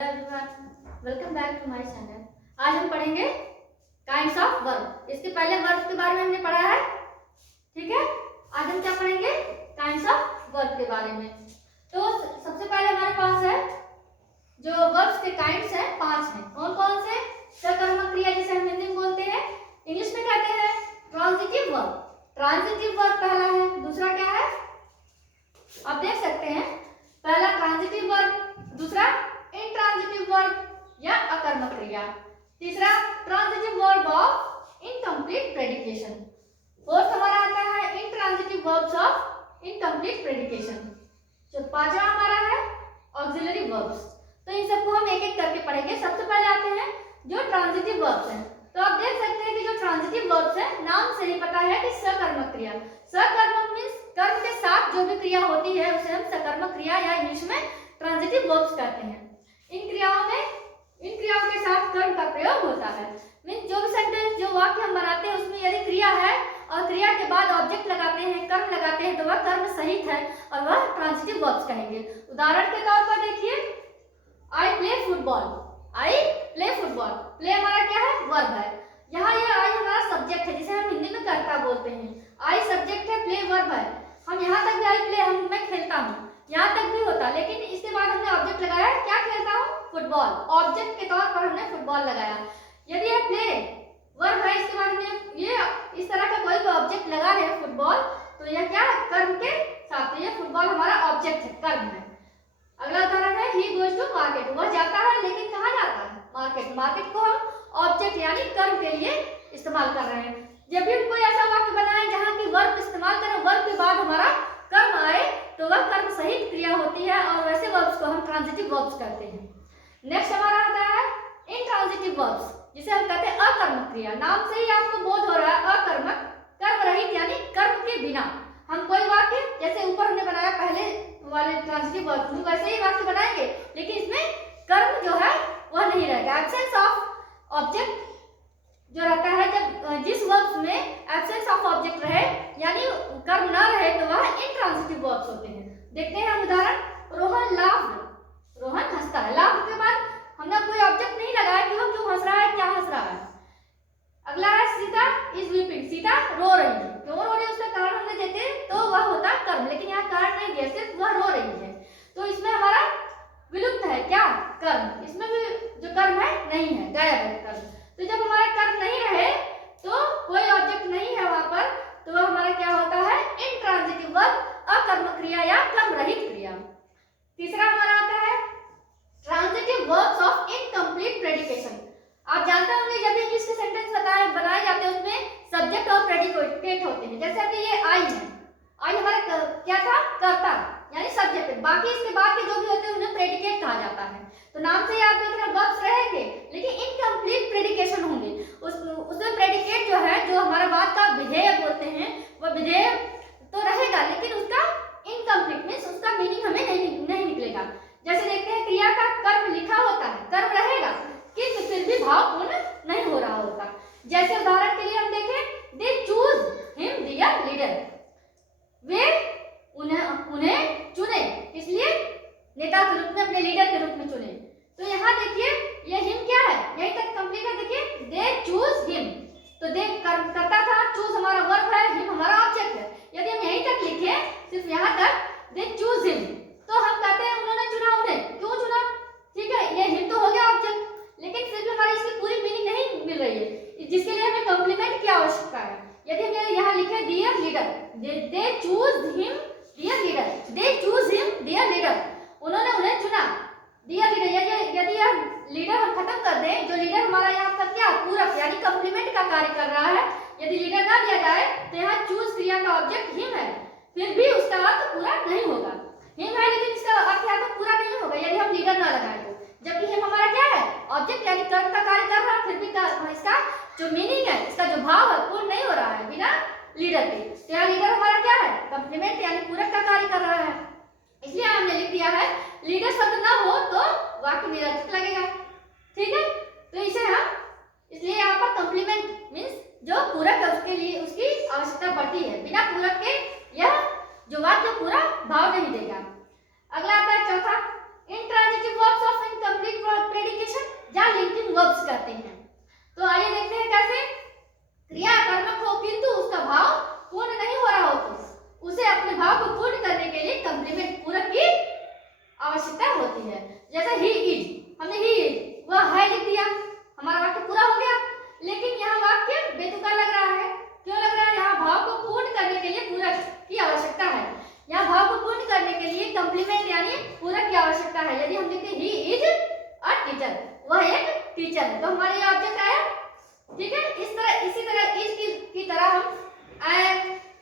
Everyone, welcome back to my channel. आज हम पढ़ेंगे काइंड्स ऑफ वर्ब। इसके पहले वर्ब के बारे में हमने पढ़ा है, ठीक है। आज हम क्या पढ़ेंगे? काइंड्स ऑफ वर्ब के बारे में। तो सबसे पहले हमारे पास है जो वर्ब्स के काइंड्स हैं, 5 हैं। कौन कौन से? सकर्मक क्रिया जिसे हम हिंदी में बोलते हैं, इंग्लिश में कहते हैं ट्रांजिटिव वर्ब। ट्रांजिटिव वर्ब पहला है। दूसरा क्या है? आप देख सकते हैं, पहला ट्रांजिटिव वर्ब, दूसरा इंट्रांजिटिव वर्ब या अकर्मक क्रिया, तीसरा transitive verb of incomplete predication, fourth हमारा आता है intransitive verbs of incomplete predication, जो पांचवा हमारा है ऑक्सिलरी वर्ब्स। तो इन सबको हम एक एक करके पढ़ेंगे। सबसे पहले आते हैं जो ट्रांजिटिव वर्ब्स हैं। तो आप देख सकते हैं कि जो ट्रांजिटिव वर्ब्स है, नाम से ही पता है कि सकर्मक क्रिया। सकर्मक मींस कर्म के साथ जो भी क्रिया होती है उसे हम सकर्मक क्रिया या इंग्लिश में ट्रांजिटिव वर्ब्स कहते हैं। इन क्रियाओं के साथ कर्म का प्रयोग होता है। मींस जो भी सेंटेंस, जो वाक्य हम बनाते हैं उसमें यदि क्रिया है और क्रिया के बाद ऑब्जेक्ट लगाते हैं, कर्म लगाते हैं, तो वह कर्म सहित है और वह ट्रांजिटिव वर्ब्स कहेंगे। उदाहरण के तौर पर देखिए, I play football. I play football, play हमारा क्या है? वर्ब है। यहाँ यह आई हमारा सब्जेक्ट है, जिसे हम हिंदी में कर्ता बोलते हैं। आई सब्जेक्ट है, प्ले वर्ब है। हम यहाँ तक भी आई प्ले, मैं खेलता हूँ, यहाँ तक भी होता, लेकिन इसके बाद हमने ऑब्जेक्ट लगाया, क्या खेलता हूँ? फुटबॉल। ऑब्जेक्ट के तौर पर हमने फुटबॉल लगाया। यदि यह प्ले वर्ब है, इसके बाद हमने ये इस तरह का कोई भी ऑब्जेक्ट लगा रहे हैं फुटबॉल, तो यह क्या? कर्म के साथ। ये फुटबॉल हमारा ऑब्जेक्ट है, कर्म है। अगला उदाहरण है ही गोज टू मार्केट। वह जाता है, लेकिन कहाँ जाता है? मार्केट। मार्केट को हम ऑब्जेक्ट यानी कर्म के लिए इस्तेमाल कर रहे हैं। जब भी हम कोई ऐसा वाक्य बनाए जहाँ की वर्ब इस्तेमाल करें, वर्ब के बाद हमारा कर्म आए, तो वह कर्म सहित क्रिया होती है और वैसे वर्ब्स को हम ट्रांजिटिव वर्ब्स कहते हैं। नेक्स्ट हमारा आता है इंट्रांजिटिव वर्ब्स, जिसे हम कहते हैं अकर्मक क्रिया। नाम से ही आपको बोध हो रहा है अकर्मक, कर्म रहित यानी कर्म के बिना। हम कोई वाक्य जैसे ऊपर हमने बनाया पहले वाले ट्रांजिटिव वर्ब्स में, वैसे ही वाक्य बनाएंगे, लेकिन इसमें कर्म जो है वह नहीं रहेगा। एब्सेंस ऑफ ऑब्जेक्ट जो रहता है, जब जिस वर्ब्स में एब्सेंस ऑफ ऑब्जेक्ट रहे यानी कर्म ना रहे, तो वह इंट्रांजिटिव वर्ब्स होते हैं। देखते हैं हम उदाहरण। रोहन लाफ्ड, रोहन हंसता है। लाफ्ड के बाद हमने कोई ऑब्जेक्ट नहीं लगाया कि वह क्यों हंस रहा है, क्या हंस रहा है। अगला है सीता इज वीपिंग, सीता रो रही है। क्यों रो रही है उसका कारण हमने देते तो वह होता कर्म, लेकिन यहाँ कारण नहीं दिया, सिर्फ वह रो रही है, तो इसमें हमारा विलुप्त है क्या? कर्म। इसमें भी जो कर्म है नहीं है, गायब है कर्म। तो जब हमारा कर्म नहीं रहे, तो कोई ऑब्जेक्ट नहीं है वहां पर, तो वह हमारा क्या होता है? इंट्रांजिटिव वर्ब, अकर्मक क्रिया या कर्म रहित क्रिया। तीसरा हमारा आता है ट्रांजिटिव वर्ब्स ऑफ इनकम्प्लीट प्रेडिकेशन। आप जानते होंगे जब इंग्लिश के सेंटेंस बनाए जाते हैं उसमें सब्जेक्ट और प्रेडिकेट होते हैं। जैसे कि ये आई है, आई हमारा क्या था? कर्ता यानी सब्जेक्ट। बाकी इसके बाद के जो भी होते हैं उन्हें प्रेडिकेट कहा जाता है। तो नाम से ही आप देख रहे हैं वर्ब्स रहेंगे, लेकिन इनकम्प्लीट प्रेडिकेशन होंगे। उसमें प्रेडिकेट जो है, जो हमारा बात का विधेय बोलते हैं, वह विधेय तो रहेगा, लेकिन उसका इनकम्प्लीट मींस उसका मीनिंग हमें नहीं निकलेगा। जैसे देखते हैं क्रिया का कर्म लिखा होता है, कर्म रहेगा किंतु फिर भी भाव पूर्ण नहीं हो रहा होता। जैसे उदाहरण के लिए हम देखें, they choose him dear leader, वे उन्हें चुने, इसलिए नेता के रूप में, अपने लीडर के रूप में चुने। तो यहाँ देखिए ये हिम क्या है? यहीं तक कंप्लीट है। देखिए दे चूज हिम, तो दे कर्म करता था, चूज हमारा वर्ब है, हिम हमारा ऑब्जेक्ट है। यदि हम यहीं तक लिखे, सिर्फ यहाँ तक दे चूज हिम, तो हम कहते हैं उन्होंने चुना उन्हें। क्यों चुना? ठीक है, ये हिम तो हो गया ऑब्जेक्ट, लेकिन फिर भी हमारी इसकी पूरी मीनिंग नहीं मिल रही है, जिसके लिए हमें कॉम्प्लीमेंट की आवश्यकता है। यदि हम यहाँ लिखे dear leader, they choose him dear leader, they choose him dear leader, उन्होंने उन्हें चुना डियर लीडर। यदि यह लीडर हम खत्म कर दें, जो लीडर हमारा यहाँ पर क्या पूरक यानी कॉम्प्लीमेंट का कार्य कर रहा है, यदि लीडर ना दिया जाए, तो यहाँ चूज क्रिया का ऑब्जेक्ट हिम है, फिर भी उसका अर्थ पूरा नहीं होगा। हिम है लेकिन इसका अर्थ यहाँ तो पूरा नहीं होगा यदि हम लीडर ना लगाए तो। जबकि हिम हमारा क्या है? ऑब्जेक्ट यानी कर्म का कार्य कर रहा है, फिर भी इसका जो मीनिंग है, इसका जो भाव है, पूर्ण नहीं हो रहा है बिना लीडर के। तो यहाँ लीडर हमारा क्या है? कॉम्प्लीमेंट यानी पूरक का कार्य कर रहा है, इसलिए हमने लिख दिया है लीडर शब्द ना हो तो वाक्य निरर्थक लगेगा। ठीक है, तो इसे हम इसलिए यहाँ पर कॉम्प्लीमेंट मींस जो पूरक है उसके लिए उसकी आवश्यकता पड़ती है, बिना पूरक के यह जो वाक्य पूरा भाव नहीं देगा। अगला आता है चौथा intransitive verbs of incomplete teacher, तो हमारे ये ऑब्जेक्ट आया। ठीक है, इसी तरह इज की तरह हम am,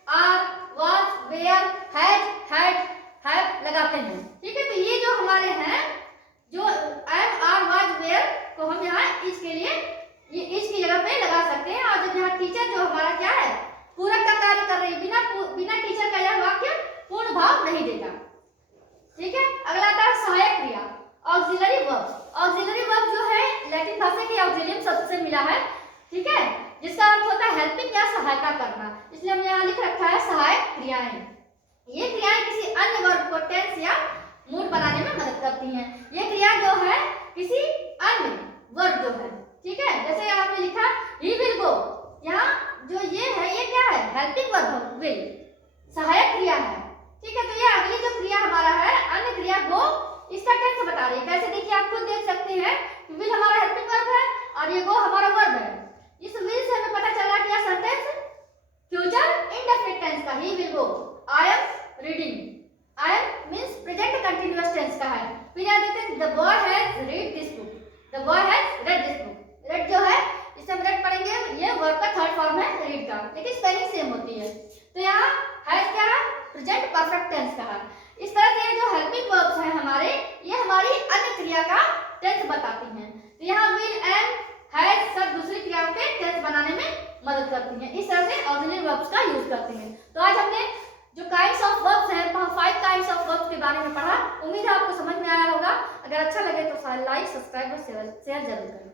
are, was, were, had, have लगाते हैं। ठीक है, तो ये जो हमारे हैं, जो एम, आर, वाज, वेयर को हम यहाँ इज के लिए ये इज की जगह पे लगा सकते हैं। और जब यहाँ टीचर जो हमारा क्या है, पूरक का कार्य कर रही है, बिना टीचर का यह वाक्य पूर्ण भाव नहीं देगा। ठीक है, अगला आता है सहायक क्रिया, ऑक्सिलरी वर्ब। ऑक्सिलरी वर्ब जो है लैटिन भाषा के ऑक्सिलियम शब्द से मिला है। ठीक है, जिसका अर्थ होता है हेल्पिंग या सहायता करना, इसलिए हमने यहाँ लिख रखा है सहायक क्रियाएं। ये क्रियाएं किसी अन्य वर्ब को टेंस या मूड बनाने में मदद करती हैं। ये क्रिया जो है किसी अन्य वर्ब जो है, ठीक है, जैसे यहाँ पे लिखा ही विल गो, यहाँ जो ये है ये क्या है, हेल्पिंग वर्ब विल, सहायक क्रिया है। ठीक है, तो ये अगली जो क्रिया हमारा है अन्य क्रिया गो, इसका टेंस बता रही है। कैसे देखिए, आप खुद देख सकते हैं कि विल हमारा हेल्पिंग वर्ब है और ये गो हमारा वर्ब है। इस विल से हमें पता चला कि यह सेंटेंस फ्यूचर इंडेफिनिट टेंस का, he will go, I am reading, I am means present continuous tense का है। फिर यहाँ देखते हैं the boy has read this book, the boy has read this book. Read जो है इसे हम रेड पढ़ेंगे, ये वर्ब का थर्ड फॉर्म है रीड का, लेकिन स्पेलिंग सेम होती है। तो यहाँ हैज क्या है, प्रेजेंट परफेक्ट टेंस का है। इस तरह से ये जो हेल्पिंग वर्ब्स हैं हमारे, ये हमारी अन्य क्रिया का टेंस बताती हैं। तो यहाँ विल, एम, हैज सब दूसरी क्रियाओं के टेंस बनाने में मदद करती हैं। इस तरह से ऑक्सिलरी वर्ब्स का यूज करते हैं। तो आज हमने जो काइंड्स ऑफ वर्ब्स हैं, 5 काइंड्स ऑफ वर्ब्स के बारे में पढ़ा। उम्मीद है आपको समझ में आया होगा। अगर अच्छा लगे तो लाइक, सब्सक्राइब और शेयर जरूर करें।